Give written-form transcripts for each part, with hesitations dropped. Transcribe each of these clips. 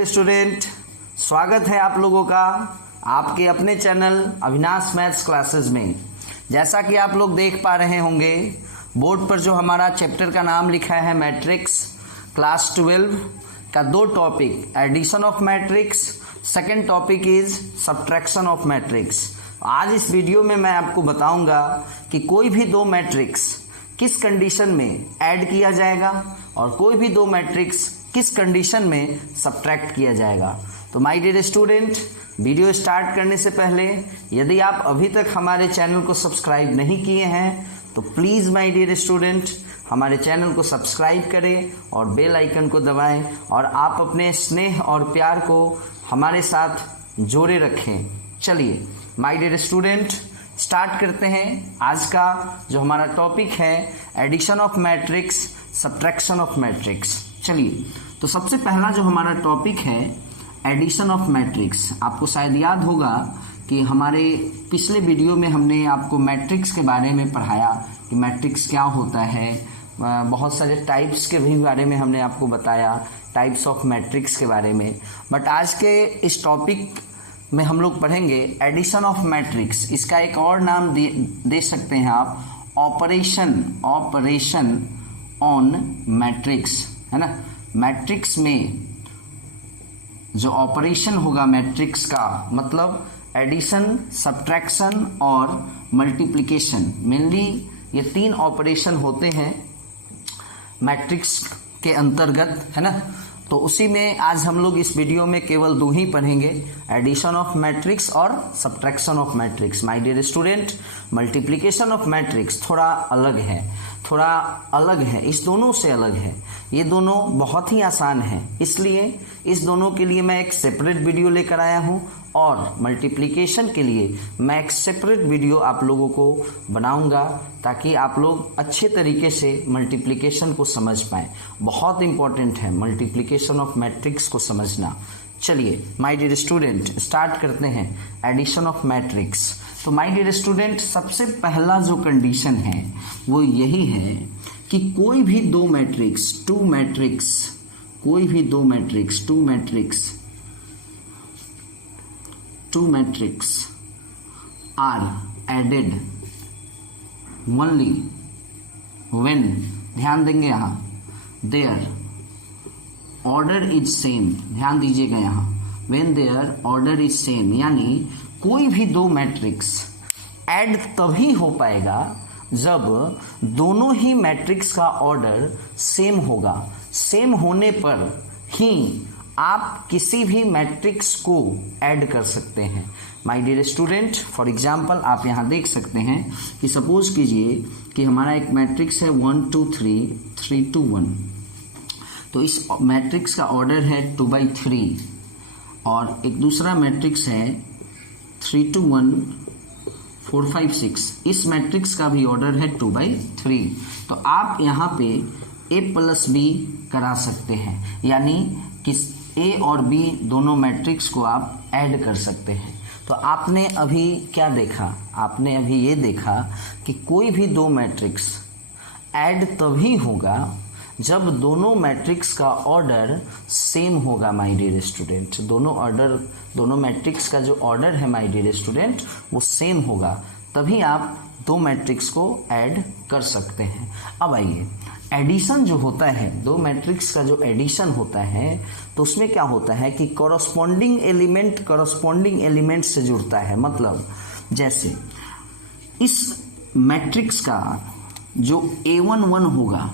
Dear student, स्वागत है आप लोगों का आपके अपने चैनल अविनाश मैथ्स क्लासेस में। जैसा कि आप लोग देख पा रहे होंगे बोर्ड पर जो हमारा चैप्टर का नाम लिखा है मैट्रिक्स, क्लास 12 का दो topic, addition of matrix, second topic is subtraction of matrix. आज इस वीडियो में मैं आपको बताऊंगा कि कोई भी दो मैट्रिक्स किस कंडीशन में ऐड किया जाएगा और कोई भी दो मैट्रिक्स किस कंडीशन में सब्ट्रैक्ट किया जाएगा। तो my dear student, video start करने से पहले यदि आप अभी तक हमारे चैनल को सब्सक्राइब नहीं किए हैं तो प्लीज़ माय डियर स्टूडेंट हमारे चैनल को सब्सक्राइब करें और बेल आइकन को दबाएं और आप अपने स्नेह और प्यार को हमारे साथ जोड़े रखें। चलिए माय डियर स्टूडेंट स्टार्ट करते हैं। आज का जो हमारा टॉपिक है addition of matrix, subtraction of matrix. चलिए, तो सबसे पहला जो हमारा टॉपिक है एडिशन ऑफ मैट्रिक्स। आपको शायद याद होगा कि हमारे पिछले वीडियो में हमने आपको मैट्रिक्स के बारे में पढ़ाया कि मैट्रिक्स क्या होता है, बहुत सारे टाइप्स के भी बारे में हमने आपको बताया, टाइप्स ऑफ मैट्रिक्स के बारे में। बट आज के इस टॉपिक में हम लोग पढ़ेंगे एडिशन ऑफ मैट्रिक्स। इसका एक और नाम दे सकते हैं आप, ऑपरेशन ऑन मैट्रिक्स, है ना। मैट्रिक्स में जो ऑपरेशन होगा मैट्रिक्स का मतलब एडिशन, सब्ट्रैक्शन और मल्टीप्लिकेशन, मेनली ये तीन ऑपरेशन होते हैं मैट्रिक्स के अंतर्गत, है ना। तो उसी में आज हम लोग इस वीडियो में केवल दो ही पढ़ेंगे, एडिशन ऑफ मैट्रिक्स और subtraction of matrix. My dear student, multiplication of matrix थोड़ा अलग है, इस दोनों से अलग है। ये दोनों बहुत ही आसान है, इसलिए इस दोनों के लिए मैं एक सेपरेट वीडियो लेकर आया हूँ और मल्टीप्लिकेशन के लिए मैं एक सेपरेट वीडियो आप लोगों को बनाऊंगा ताकि आप लोग अच्छे तरीके से मल्टीप्लिकेशन को समझ पाएं। बहुत इंपॉर्टेंट है मल्टीप्लिकेशन ऑफ मैट्रिक्स को समझना। चलिए माय डियर स्टूडेंट स्टार्ट करते हैं एडिशन ऑफ मैट्रिक्स। तो माय डियर स्टूडेंट सबसे पहला जो कंडीशन है वो यही है कि कोई भी दो matrix, two matrix are added only when, ध्यान देंगे यहाँ, their order is same, ध्यान दीजिएगा यहाँ, when their order is same, यानी कोई भी दो मैट्रिक्स ऐड तभी हो पाएगा जब दोनों ही मैट्रिक्स का ऑर्डर सेम होगा। सेम होने पर ही आप किसी भी मैट्रिक्स को ऐड कर सकते हैं। My dear student, for example आप यहाँ देख सकते हैं कि सपोज कीजिए कि हमारा एक मैट्रिक्स है 1 2 3 3 2 1। तो इस मैट्रिक्स का ऑर्डर है 2/3 और एक दूसरा मैट्रिक्स है 3 2 1 4 5 6। इस मैट्रिक्स का भी ऑर्डर है 2/3। तो आप यहाँ पे a+b करा सकते हैं, यानी कि ए और बी दोनों मैट्रिक्स को आप ऐड कर सकते हैं। तो आपने अभी क्या देखा, आपने अभी ये देखा कि कोई भी दो मैट्रिक्स ऐड तभी होगा जब दोनों मैट्रिक्स का ऑर्डर सेम होगा। माय डियर स्टूडेंट, दोनों मैट्रिक्स का जो ऑर्डर है माय डियर स्टूडेंट वो सेम होगा, तभी आप दो मैट्रिक्स को ऐड कर सकते हैं। अब आइए, एडिशन जो होता है, दो मैट्रिक्स का जो एडिशन होता है तो उसमें क्या होता है कि कॉरस्पॉन्डिंग एलिमेंट से जुड़ता है। मतलब जैसे इस मैट्रिक्स का जो A11 होगा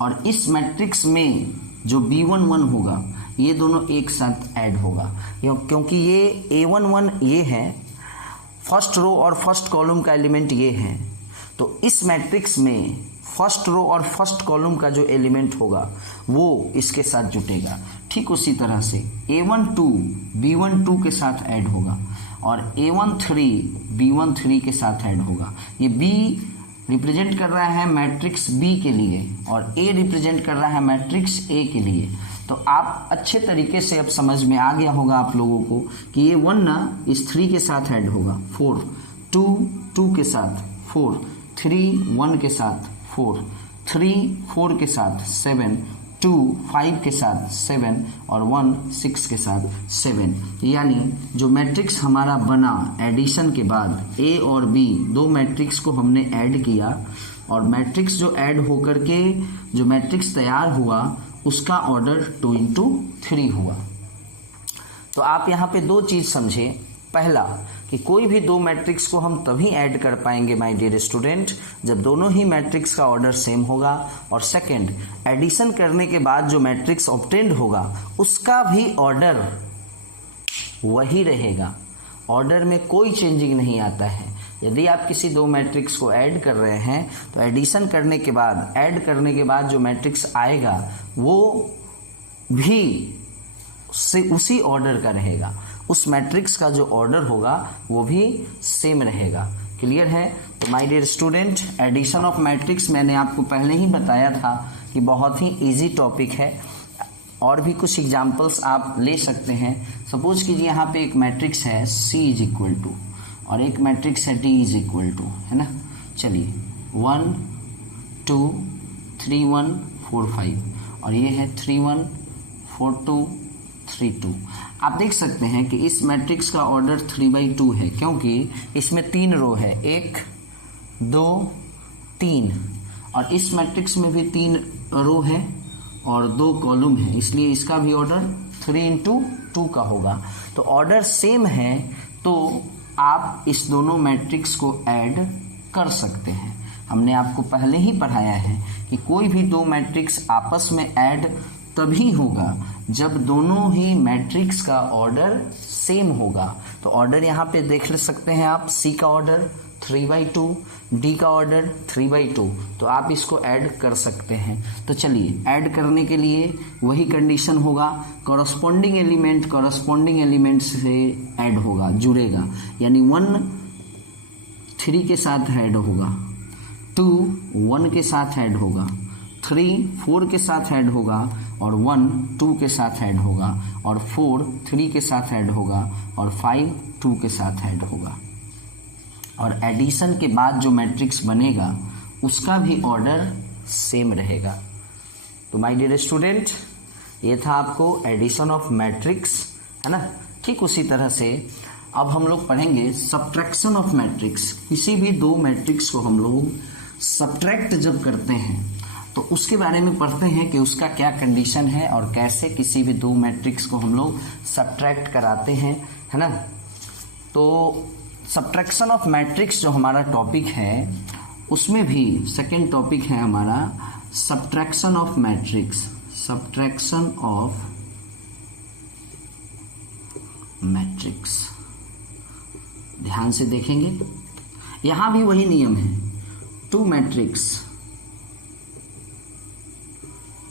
और इस मैट्रिक्स में जो B11 होगा, ये दोनों एक साथ ऐड होगा, क्योंकि ये A11 ये है, फर्स्ट रो और फर्स्ट कॉलम का एलिमेंट ये है। तो इस मैट्रिक्स में फर्स्ट रो और फर्स्ट कॉलम का जो एलिमेंट होगा वो इसके साथ जुटेगा। ठीक उसी तरह से A12 B12 के साथ ऐड होगा और A13 B13 के साथ ऐड होगा। ये B रिप्रेजेंट कर रहा है मैट्रिक्स B के लिए और A रिप्रेजेंट कर रहा है मैट्रिक्स A के लिए। तो आप अच्छे तरीके से अब समझ में आ गया होगा आप लोगों को कि ये 1 ना इस 3 के साथ ऐड होगा, 4 2 2 के साथ 4 3 1 के साथ 4 3 4 के साथ 7 2 5 के साथ 7 और 1 6 के साथ 7। यानी जो मैट्रिक्स हमारा बना एडिशन के बाद ए और बी दो मैट्रिक्स को हमने ऐड किया और मैट्रिक्स जो ऐड होकर के जो मैट्रिक्स तैयार हुआ उसका ऑर्डर 2 into 3 हुआ। तो आप यहाँ पे दो चीज समझे। पहला कि कोई भी दो मैट्रिक्स को हम तभी ऐड कर पाएंगे माय डियर स्टूडेंट जब दोनों ही मैट्रिक्स का ऑर्डर सेम होगा, और सेकंड एडिशन करने के बाद जो मैट्रिक्स ऑब्टेन्ड होगा उसका भी ऑर्डर वही रहेगा, ऑर्डर में कोई चेंजिंग नहीं आता है। यदि आप किसी दो मैट्रिक्स को ऐड कर रहे हैं तो एडिशन करने के बाद ऐड करने के बाद जो मैट्रिक्स आएगा वो भी उसी ऑर्डर का रहेगा, उस मैट्रिक्स का जो ऑर्डर होगा वो भी सेम रहेगा। क्लियर है? तो my dear student addition of matrix मैंने आपको पहले ही बताया था कि बहुत ही इजी टॉपिक है। और भी कुछ एग्जांपल्स आप ले सकते हैं। सपोज कीजिए यहाँ पे एक मैट्रिक्स है C इज इक्वल टू और एक मैट्रिक्स है D इज इक्वल टू, है ना। चलिए 1 2 3 1 4 5 और ये है 3 1 4 2 3 2। आप देख सकते हैं कि इस मैट्रिक्स का ऑर्डर 3/2 है क्योंकि इसमें 3 रो है, 1 2 3, और इस मैट्रिक्स में भी 3 रो है और 2 कॉलम है, इसलिए इसका भी ऑर्डर 3 into 2 का होगा। तो ऑर्डर सेम है तो आप इस दोनों मैट्रिक्स को ऐड कर सकते हैं। हमने आपको पहले ही पढ़ाया है कि कोई भी दो मैट्रिक्स आपस में ऐड तभी होगा जब दोनों ही मैट्रिक्स का ऑर्डर सेम होगा। तो ऑर्डर यहाँ पे देख सकते हैं आप, C का ऑर्डर 3/2, D का ऑर्डर 3/2, तो आप इसको ऐड कर सकते हैं। तो चलिए ऐड करने के लिए वही कंडीशन होगा, कॉरस्पॉन्डिंग एलिमेंट से ऐड होगा, जुड़ेगा। यानी 1 3 के साथ ऐड होगा, 2 1 के साथ ऐड होगा, 3 4 के साथ ऐड होगा और 1 2 के साथ ऐड होगा और 4 3 के साथ ऐड होगा और 5 2 के साथ ऐड होगा। और एडिशन के बाद जो मैट्रिक्स बनेगा उसका भी ऑर्डर सेम रहेगा। तो माय डियर स्टूडेंट ये था आपको एडिशन ऑफ मैट्रिक्स, है ना। ठीक उसी तरह से अब हम लोग पढ़ेंगे सब्ट्रैक्शन ऑफ मैट्रिक्स। किसी भी दो मैट्रिक्स को हम लोग सब्ट्रैक्ट जब करते हैं तो उसके बारे में पढ़ते हैं कि उसका क्या कंडीशन है और कैसे किसी भी दो मैट्रिक्स को हम लोग सब्ट्रैक्ट कराते हैं, है ना। तो सब्ट्रैक्शन ऑफ मैट्रिक्स जो हमारा टॉपिक है उसमें भी सेकेंड टॉपिक है हमारा subtraction of matrix. Subtraction of matrix ध्यान से देखेंगे, यहां भी वही नियम है। टू मैट्रिक्स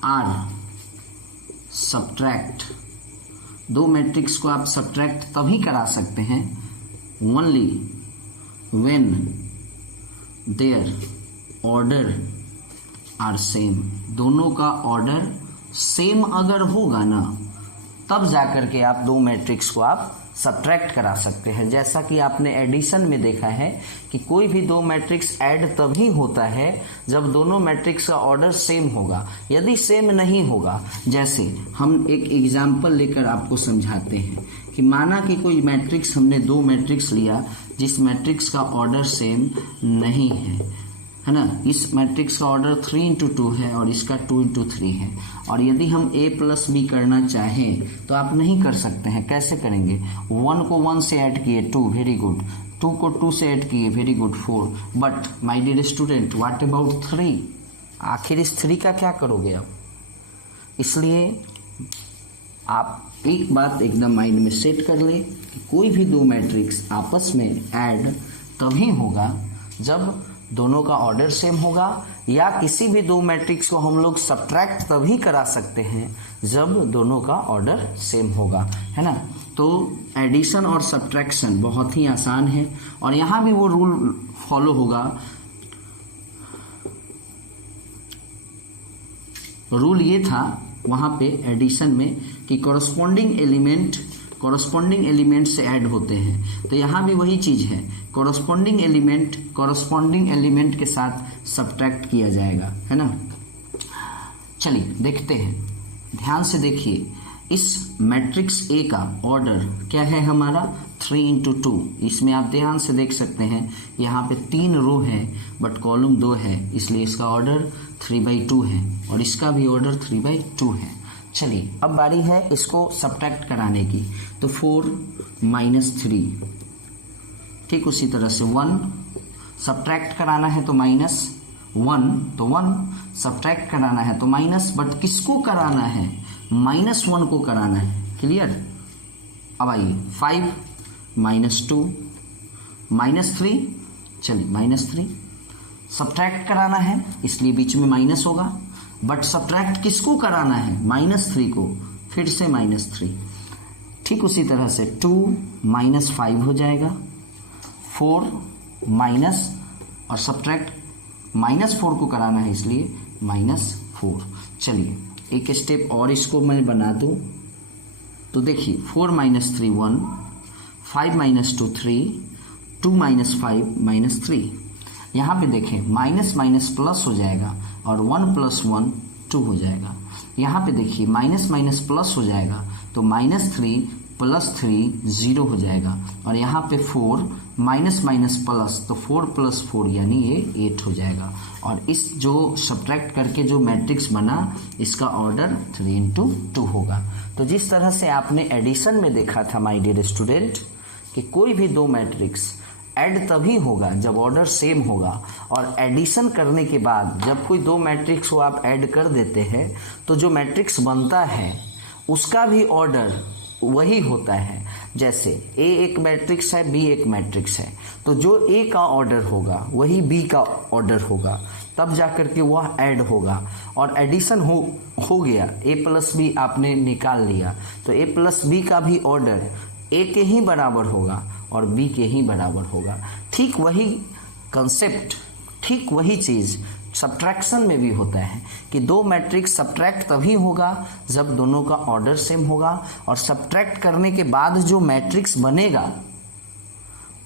आर सब्ट्रैक्ट, दो मैट्रिक्स को आप सब्ट्रैक्ट तभी करा सकते हैं only when their order are same। दोनों का ऑर्डर सेम अगर होगा ना तब जाकर के आप दो मैट्रिक्स को आप सब्ट्रैक्ट करा सकते हैं। जैसा कि आपने एडिशन में देखा है कि कोई भी दो मैट्रिक्स ऐड तभी होता है जब दोनों मैट्रिक्स का ऑर्डर सेम होगा। यदि सेम नहीं होगा, जैसे हम एक एग्जाम्पल लेकर आपको समझाते हैं कि माना कि कोई मैट्रिक्स, हमने दो मैट्रिक्स लिया जिस मैट्रिक्स का ऑर्डर सेम नहीं है ना। इस मैट्रिक्स का ऑर्डर 3 into 2 है और इसका 2 into 3 है, और यदि हम a + b करना चाहें तो आप नहीं कर सकते हैं। कैसे करेंगे? 1 को 1 से ऐड किए 2, वेरी गुड, 2 को 2 से ऐड किए, very good, 4। But my dear student what about 3? आखिर इस 3 का क्या करोगे आप? इसलिए आप एक बात एकदम माइंड में सेट कर ले कि कोई भी दो मैट्रिक्स आपस में ऐड तभी होगा जब दोनों का ऑर्डर सेम होगा, या किसी भी दो मैट्रिक्स को हम लोग सब्ट्रैक्ट तभी करा सकते हैं जब दोनों का ऑर्डर सेम होगा, है ना। तो एडिशन और सब्ट्रैक्शन बहुत ही आसान है और यहाँ भी वो रूल फॉलो होगा। रूल ये था वहाँ पे एडिशन में कि कॉरस्पॉन्डिंग एलिमेंट से ऐड होते हैं, तो यहाँ भी वही चीज है, कॉरस्पॉन्डिंग एलिमेंट के साथ सब्ट्रैक्ट किया जाएगा, है ना। चलिए देखते हैं, ध्यान से देखिए, इस मैट्रिक्स ए का ऑर्डर क्या है हमारा 3 × 2। इसमें आप ध्यान से देख सकते हैं यहाँ पे 3 रो है बट कॉलम 2 है, इसलिए इसका ऑर्डर 3/2 है और इसका भी ऑर्डर 3/2 है। चलिए अब बारी है इसको सब्ट्रैक्ट कराने की, तो 4 - 3, ठीक उसी तरह से 1 सब्ट्रैक्ट कराना है तो -1, तो 1 सब्ट्रैक्ट कराना है तो माइनस, बट किसको कराना है, -1 को कराना है। क्लियर। अब आइए 5 - 2 -3, चलिए -3 सब्ट्रैक्ट कराना है इसलिए बीच में माइनस होगा, बट सब्ट्रैक्ट किसको कराना है, -3 को, फिर से -3। ठीक उसी तरह से 2 - 5 हो जाएगा, 4 माइनस और सब्ट्रैक्ट -4 को कराना है इसलिए -4। चलिए एक स्टेप और इसको मैं बना दूं, तो देखिए 4 - 3 1, 5 - 2 3, 2 - 5 -3। यहाँ पे देखें माइनस माइनस प्लस हो जाएगा और 1 + 1 2 हो जाएगा। यहाँ पे देखिए माइनस माइनस प्लस हो जाएगा तो -3 + 3 0 हो जाएगा, और यहाँ पे 4 माइनस माइनस प्लस तो 4 + 4 यानी ये 8 हो जाएगा। और इस जो सब्ट्रैक्ट करके जो मैट्रिक्स बना इसका ऑर्डर 3 × 2 होगा। तो जिस तरह से आपने एडिशन में देखा था माय डियर स्टूडेंट कि कोई भी दो मैट्रिक्स ऐड तभी होगा जब ऑर्डर सेम होगा, और एडिशन करने के बाद जब कोई दो मैट्रिक्स को आप ऐड कर देते हैं तो जो मैट्रिक्स बनता है उसका भी ऑर्डर वही होता है। जैसे ए एक मैट्रिक्स है, बी एक मैट्रिक्स है, तो जो ए का ऑर्डर होगा वही बी का ऑर्डर होगा, तब जाकर के वह ऐड होगा और एडिशन हो गया। ए + बी आपने निकाल लिया तो ए + बी का भी ऑर्डर ए के ही बराबर होगा और बी के ही बराबर होगा। ठीक वही कंसेप्ट, ठीक वही चीज़ सब्ट्रैक्शन में भी होता है कि दो मैट्रिक्स सब्ट्रैक्ट तभी होगा जब दोनों का ऑर्डर सेम होगा, और सब्ट्रैक्ट करने के बाद जो मैट्रिक्स बनेगा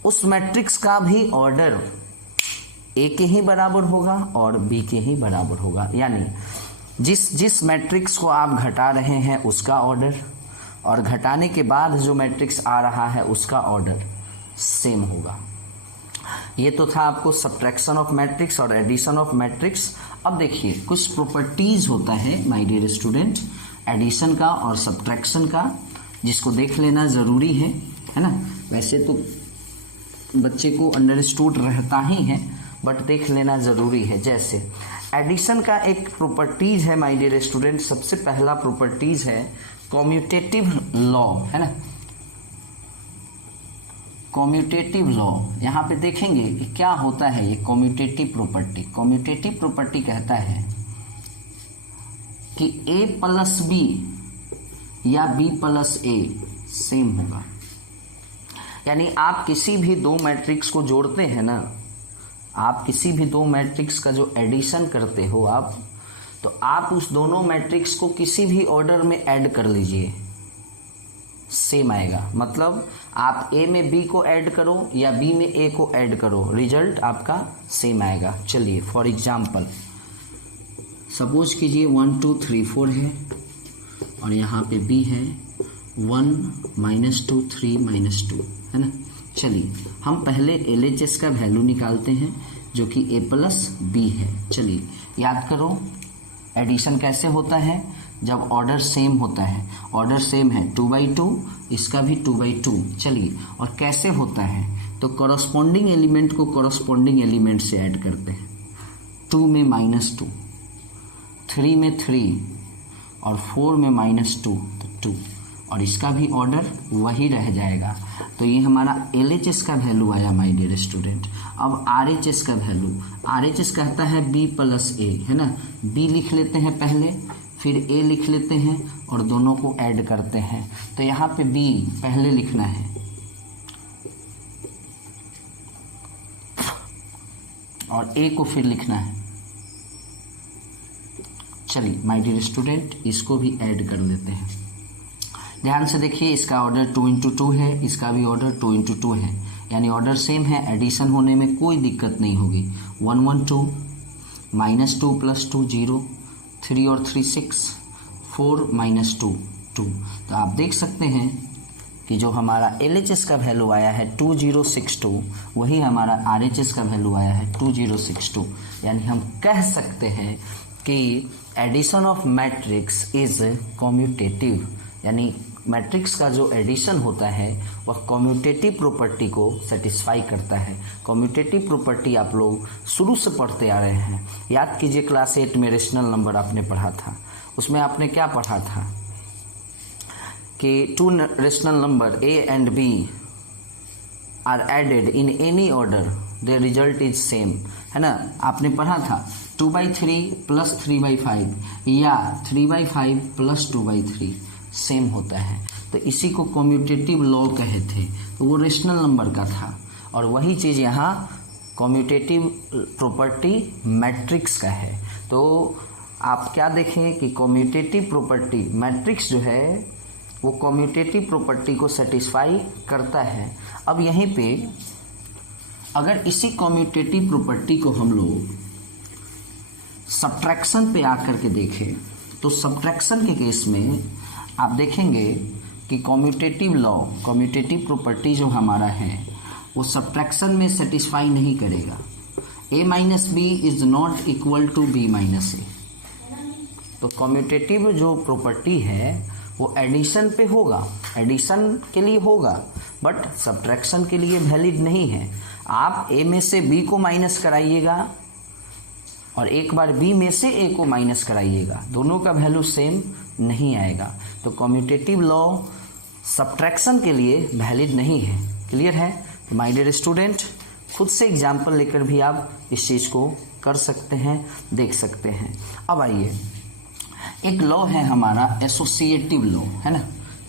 उस मैट्रिक्स का भी ऑर्डर ए के ही बराबर होगा और बी के ही बराबर होगा। यानी जिस मैट्रिक्स को आप घटा रहे हैं उसका ऑर्डर और घटाने के बाद जो मैट्रिक्स आ रहा है उसका ऑर्डर सेम होगा। ये तो था आपको सब्ट्रैक्शन ऑफ मैट्रिक्स और एडिशन ऑफ मैट्रिक्स। अब देखिए कुछ प्रॉपर्टीज होता है माय डियर स्टूडेंट एडिशन का और सब्ट्रैक्शन का, जिसको देख लेना ज़रूरी है ना। वैसे तो बच्चे को अंडरस्टूड रहता ही है बट देख लेना ज़रूरी है। जैसे एडिशन का एक प्रॉपर्टीज है माय डियर स्टूडेंट, सबसे पहला प्रॉपर्टीज है कम्यूटेटिव लॉ, है ना। कम्यूटेटिव लॉ यहाँ पे देखेंगे कि क्या होता है ये कम्यूटेटिव प्रॉपर्टी। कम्यूटेटिव प्रॉपर्टी कहता है कि a + b या b + a सेम होगा। यानी आप किसी भी दो मैट्रिक्स को जोड़ते हैं ना, आप किसी भी दो मैट्रिक्स का जो एडिशन करते हो आप, तो आप उस दोनों मैट्रिक्स को किसी भी ऑर्डर में ऐड कर लीजिए, सेम आएगा। मतलब आप ए में बी को ऐड करो या बी में ए को ऐड करो, रिजल्ट आपका सेम आएगा। चलिए फॉर एग्जांपल सपोज कीजिए 1 2 3 4 है और यहाँ पे बी है 1 - 2 3 - 2, है ना। चलिए हम पहले LHS का वैल्यू निकालते हैं जो कि a + b है। चलिए याद करो एडिशन कैसे होता है, जब ऑर्डर सेम होता है। ऑर्डर सेम है 2/2, इसका भी 2/2। चलिए और कैसे होता है, तो कॉरस्पॉन्डिंग एलिमेंट को कॉरस्पॉन्डिंग एलिमेंट से ऐड करते हैं। 2 में -2, 3 में 3 और 4 में -2 तो 2, और इसका भी ऑर्डर वही रह जाएगा। तो ये हमारा LHS का वैल्यू आया माय डियर स्टूडेंट। अब RHS का वैल्यू, RHS कहता है b + a, है ना। b लिख लेते हैं पहले, फिर a लिख लेते हैं और दोनों को ऐड करते हैं। तो यहाँ पे b पहले लिखना है और a को फिर लिखना है। चलिए माय डियर स्टूडेंट इसको भी ऐड कर लेते हैं। ध्यान से देखिए इसका ऑर्डर 2 × 2 है, इसका भी ऑर्डर 2 × 2 है, यानी ऑर्डर सेम है, एडिशन होने में कोई दिक्कत नहीं होगी। 1 1 2 -2 + 2 0, 3 और 3 6, 4 माइनस 2 2। तो आप देख सकते हैं कि जो हमारा LHS का वैल्यू आया है 2062, वही हमारा RHS का वैल्यू आया है 2062। यानी हम कह सकते हैं कि addition of matrix is commutative, यानी मैट्रिक्स का जो एडिशन होता है वह कम्यूटेटिव प्रॉपर्टी को सेटिस्फाई करता है। कम्यूटेटिव प्रॉपर्टी आप लोग शुरू से पढ़ते आ रहे हैं। याद कीजिए क्लास 8 में रेशनल नंबर आपने पढ़ा था, उसमें आपने क्या पढ़ा था कि 2 rational number A and B are added in any order, their result is same, है ना। आपने पढ़ा था 2/3 प्लस 3/5 या 3/5 प्लस 2/3 सेम होता है। तो इसी को कम्यूटेटिव लॉ कहे थे, तो वो रेशनल नंबर का था। और वही चीज़ यहाँ कम्यूटेटिव प्रॉपर्टी मैट्रिक्स का है। तो आप क्या देखें कि कम्यूटेटिव प्रॉपर्टी मैट्रिक्स जो है वो कम्यूटेटिव प्रॉपर्टी को सेटिस्फाई करता है। अब यहीं पे अगर इसी कम्यूटेटिव प्रॉपर्टी को हम लोग सब्ट्रैक्शन पे आकर के देखें, तो सब्ट्रैक्शन के केस में आप देखेंगे कि कम्यूटेटिव लॉ, कम्यूटेटिव प्रॉपर्टी जो हमारा है वो सब्ट्रैक्शन में सेटिस्फाई नहीं करेगा। A minus B is not equal to B minus A. तो कम्यूटेटिव जो प्रॉपर्टी है वो एडिशन पे होगा, एडिशन के लिए होगा, बट सब्ट्रैक्शन के लिए वैलिड नहीं है। आप A में से B को माइनस कराइएगा और एक बार B में से A को माइनस कराइएगा, दोनों का वैल्यू सेम नहीं आएगा। तो कम्यूटेटिव लॉ सब्ट्रैक्शन के लिए वैलिड नहीं है। क्लियर है? तो माय डियर स्टूडेंट, खुद से एग्जाम्पल लेकर भी आप इस चीज़ को कर सकते हैं, देख सकते हैं। अब आइए, एक लॉ है हमारा एसोसिएटिव लॉ, है ना।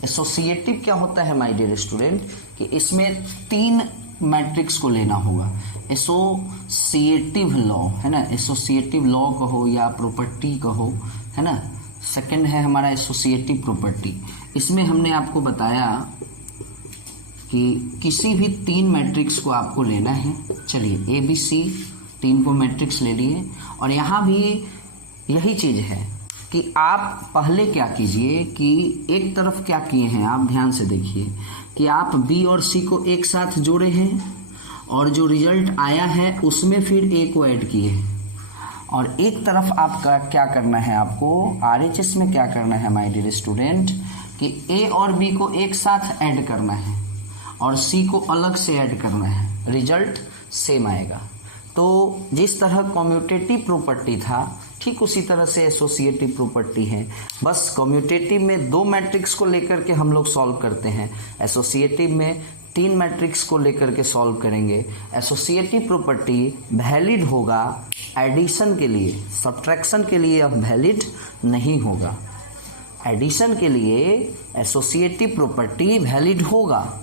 एसोसिएटिव क्या होता है माय डियर स्टूडेंट, कि इसमें 3 मैट्रिक्स को लेना होगा। एसोसिएटिव लॉ, है ना, एसोसिएटिव लॉ कहो या प्रॉपर्टी कहो, है ना। सेकंड है हमारा एसोसिएटिव प्रॉपर्टी। इसमें हमने आपको बताया कि किसी भी 3 मैट्रिक्स को आपको लेना है। चलिए ABC 3 को मैट्रिक्स ले लिए, और यहाँ भी यही चीज़ है कि आप पहले क्या कीजिए कि एक तरफ क्या किए हैं, आप ध्यान से देखिए कि आप B और C को एक साथ जोड़े हैं और जो रिजल्ट आया है उसमें फिर A को ऐड किए, और एक तरफ आपका क्या करना है, आपको RHS में क्या करना है माय डियर स्टूडेंट, कि A और B को एक साथ ऐड करना है और C को अलग से ऐड करना है, रिजल्ट सेम आएगा। तो जिस तरह कम्यूटेटिव प्रॉपर्टी था ठीक उसी तरह से एसोसिएटिव प्रॉपर्टी है। बस कम्यूटेटिव में 2 मैट्रिक्स को लेकर के हम लोग सॉल्व करते हैं, एसोसिएटिव में 3 मैट्रिक्स को लेकर के सॉल्व करेंगे। एसोसिएटिव प्रॉपर्टी वैलिड होगा एडिशन के लिए, सब्ट्रैक्शन के लिए अब वैलिड नहीं होगा। एडिशन के लिए एसोसिएटिव प्रॉपर्टी वैलिड होगा,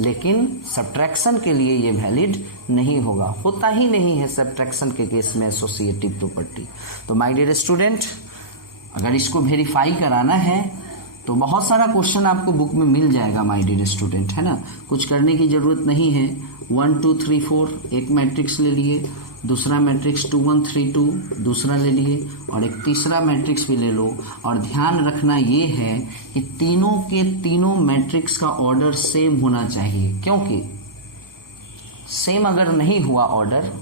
लेकिन सब्ट्रैक्शन के लिए ये वैलिड नहीं होगा, होता ही नहीं है सब्ट्रैक्शन के केस में एसोसिएटिव प्रॉपर्टी। तो माय डियर स्टूडेंट, अगर इसको वेरीफाई कराना है तो बहुत सारा क्वेश्चन आपको बुक में मिल जाएगा माय डियर स्टूडेंट, है ना। कुछ करने की ज़रूरत नहीं है। 1 2 3 4 एक मैट्रिक्स ले लिए, दूसरा मैट्रिक्स 2 1 3 2 दूसरा ले लिए, और एक तीसरा मैट्रिक्स भी ले लो। और ध्यान रखना ये है कि तीनों के तीनों मैट्रिक्स का ऑर्डर सेम होना चाहिए, क्योंकि सेम अगर नहीं हुआ ऑर्डर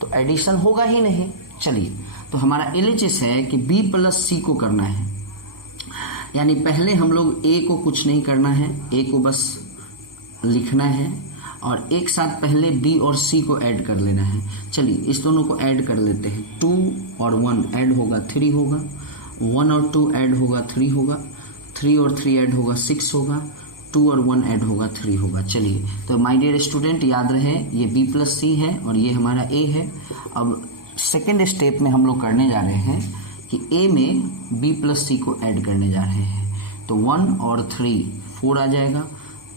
तो एडिशन होगा ही नहीं। चलिए, तो हमारा LHS है कि B प्लस C को करना है, यानी पहले हम लोग A को कुछ नहीं करना है, A को बस लिखना है और एक साथ पहले B और C को ऐड कर लेना है। चलिए इस दोनों को ऐड कर लेते हैं। 2 और 1 ऐड होगा 3 होगा, 1 और 2 ऐड होगा 3 होगा, 3 और 3 ऐड होगा 6 होगा, 2 और 1 ऐड होगा 3 होगा। चलिए, तो माय डियर स्टूडेंट याद रहे ये B प्लस C है और ये हमारा A है। अब सेकेंड स्टेप में हम लोग करने जा रहे हैं कि A में B प्लस C को ऐड करने जा रहे हैं। तो 1 और 3 4 आ जाएगा,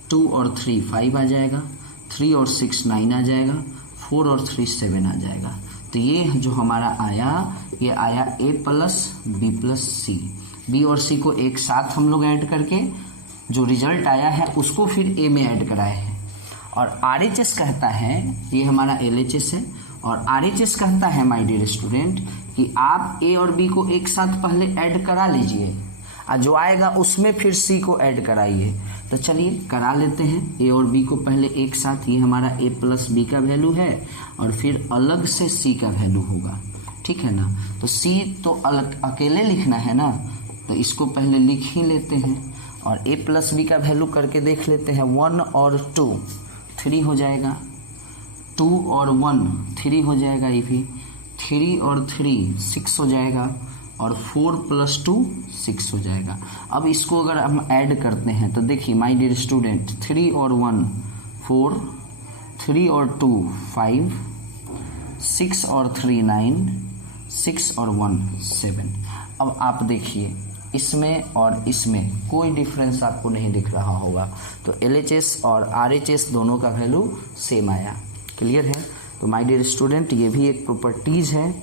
2 और 3 5 आ जाएगा, 3 और 6 9 आ जाएगा, 4 और 3 7 आ जाएगा। तो ये जो हमारा आया, ये आया A plus B plus C। B और C को एक साथ हम लोग ऐड करके जो रिजल्ट आया है उसको फिर A में ऐड कराए हैं। और RHS कहता है, ये हमारा LHS है, और RHS कहता है माय डियर स्टूडेंट कि आप A और B को एक साथ पहले ऐड करा लीजिए और जो आएगा उसमें फिर C को ऐड कराइए। तो चलिए करा लेते हैं A और B को पहले एक साथ। ये हमारा A प्लस B का वैल्यू है और फिर अलग से C का वैल्यू होगा, ठीक है ना। तो C तो अलग अकेले लिखना है ना, तो इसको पहले लिख ही लेते हैं और A प्लस B का वैल्यू करके देख लेते हैं। 1 और 2 3 हो जाएगा, 2 और 1 3 हो जाएगा, ये भी 3 और 3 6 हो जाएगा और 4 प्लस 2 6 हो जाएगा। अब इसको अगर हम ऐड करते हैं तो देखिए माय डियर स्टूडेंट 3 और 1 4, 3 और 2 5, 6 और 3 9, 6 और 1 7। अब आप देखिए इसमें और इसमें कोई डिफरेंस आपको नहीं दिख रहा होगा, तो LHS और RHS दोनों का वैल्यू सेम आया। क्लियर है। तो माय डियर स्टूडेंट ये भी एक प्रॉपर्टीज है।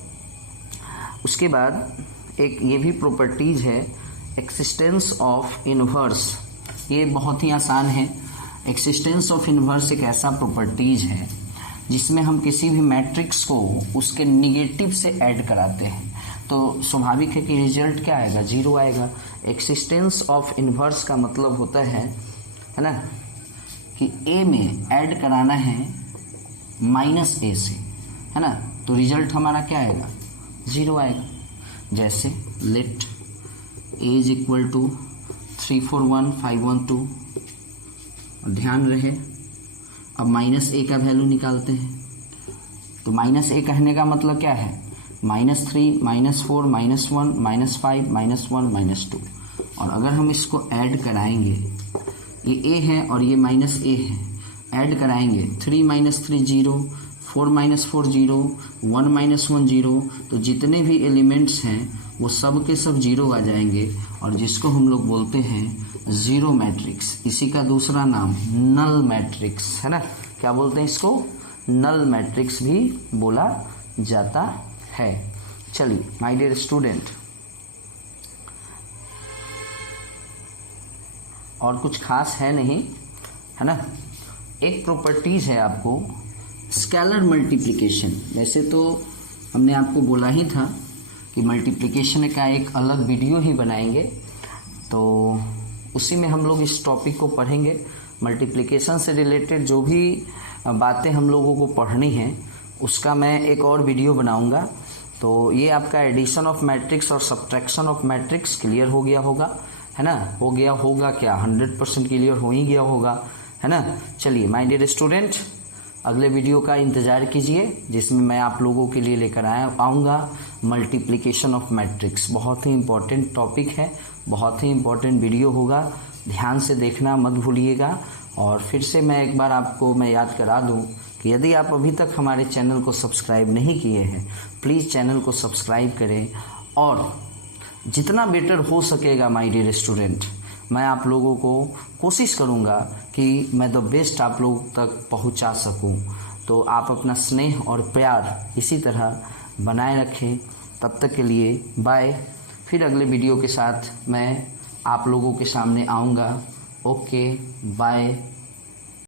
उसके बाद एक ये भी प्रॉपर्टीज है एक्सिस्टेंस ऑफ इनवर्स। ये बहुत ही आसान है। एक्सिस्टेंस ऑफ इनवर्स एक ऐसा प्रॉपर्टीज है जिसमें हम किसी भी मैट्रिक्स को उसके निगेटिव से ऐड कराते हैं तो स्वाभाविक है कि रिजल्ट क्या आएगा, 0 आएगा। एक्सिस्टेंस ऑफ इनवर्स का मतलब होता है ना, कि A में ऐड कराना है -A से, है ना, तो रिजल्ट हमारा क्या आएगा, 0 आएगा। जैसे let A is equal to 3 4 1 5 1 2। ध्यान रहे अब -A का वैल्यू निकालते हैं। तो -A कहने का मतलब क्या है, -3 -4 -1 -5 -1 -2। और अगर हम इसको ऐड कराएंगे, ये A है और ये -A है, ऐड कराएंगे 3 - 3 0, 4 - 4 0, 1 - 1 0। तो जितने भी एलिमेंट्स हैं वो सब के सब 0 आ जाएंगे और जिसको हम लोग बोलते हैं जीरो मैट्रिक्स। इसी का दूसरा नाम नल मैट्रिक्स है ना। क्या बोलते हैं इसको, नल मैट्रिक्स भी बोला जाता है। चलिए माय डियर स्टूडेंट, और कुछ खास है नहीं, है ना। एक प्रॉपर्टीज है आपको स्केलर मल्टीप्लिकेशन। वैसे तो हमने आपको बोला ही था कि मल्टीप्लिकेशन का एक अलग वीडियो ही बनाएंगे, तो उसी में हम लोग इस टॉपिक को पढ़ेंगे। मल्टीप्लिकेशन से रिलेटेड जो भी बातें हम लोगों को पढ़नी है उसका मैं एक और वीडियो बनाऊंगा। तो ये आपका एडिशन ऑफ मैट्रिक्स और सब्ट्रैक्शन ऑफ मैट्रिक्स क्लियर हो गया होगा, है ना। हो गया होगा क्या, 100% क्लियर हो ही गया होगा, है ना। चलिए माय डियर स्टूडेंट, अगले वीडियो का इंतज़ार कीजिए जिसमें मैं आप लोगों के लिए लेकर आऊँगा मल्टीप्लिकेशन ऑफ मैट्रिक्स। बहुत ही इम्पोर्टेंट टॉपिक है, बहुत ही इम्पोर्टेंट वीडियो होगा, ध्यान से देखना मत भूलिएगा। और फिर से मैं एक बार आपको मैं याद करा दूं कि यदि आप अभी तक हमारे चैनल को सब्सक्राइब नहीं किए हैं, प्लीज़ चैनल को सब्सक्राइब करें और जितना बेटर हो सकेगा माय डियर स्टूडेंट, मैं आप लोगों को कोशिश करूंगा कि मैं द बेस्ट आप लोग तक पहुंचा सकूं। तो आप अपना स्नेह और प्यार इसी तरह बनाए रखें। तब तक के लिए बाय। फिर अगले वीडियो के साथ मैं आप लोगों के सामने आऊँगा। Okay bye.